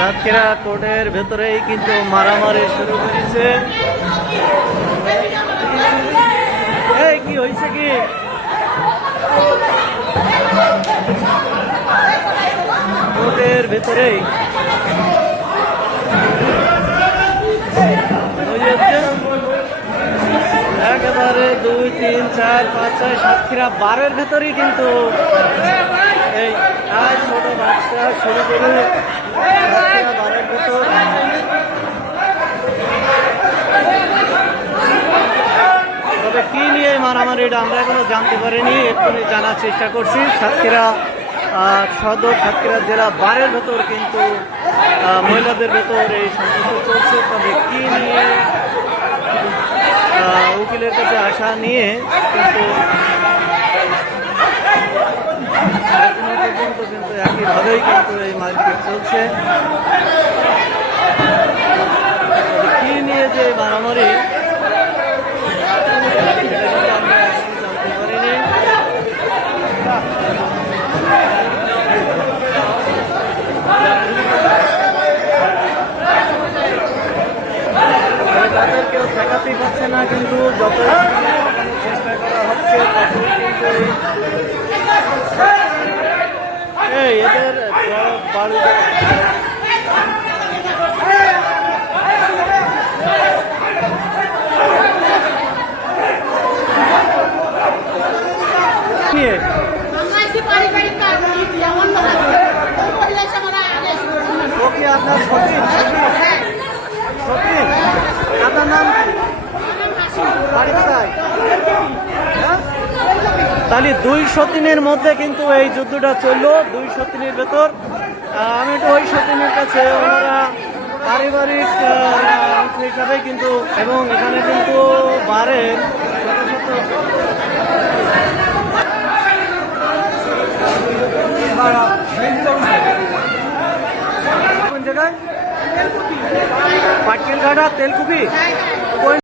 সাতক্ষীরা কোর্টের ভেতরেই কিন্তু মারামারি শুরু করেছে। এই কি হয়েছে কি? কোর্টের ভেতরেই একেবারে 2, 3, 4, 5, 6 সাতক্ষীরা বারের ভেতরেই কিন্তু এই ছোট বাচ্চা শুরু করে বারের ভেতর তবে কি নিয়ে মারামারি এটা আমরা এখনো জানতে পারিনি, এক্ষুনি জানার চেষ্টা করছি। সাতক্ষীরা সদর সাতক্ষীরা জেলা বারের ভেতর কিন্তু মহিলাদের ভেতর এই সংঘর্ষ চলছে। তবে কি নিয়ে উকিলের কাছে আসা নিয়ে কিন্তু কিন্তু একইভাবেই কিন্তু এই মারপিট চলছে। কি নিয়ে যে মারামারি আমরা জানতে পারিনি। তাদের কেউ ঠেকাতেই পারছে না, কিন্তু যত চেষ্টা করা হচ্ছে এদের বাড়ি নিয়ে আপনার সতীন আপনার নাম বাড়ি কোথায়? তাহলে 2 সতীনের মধ্যে কিন্তু এই যুদ্ধটা চললো, 2 সতীনের ভেতর। আমি তো ওই সতীনের কাছে ওনারা পারিবারিক হিসাবে কিন্তু, এবং এখানে কিন্তু বারের কোন জায়গায় পাটকেল ঘাটা তেলকুপি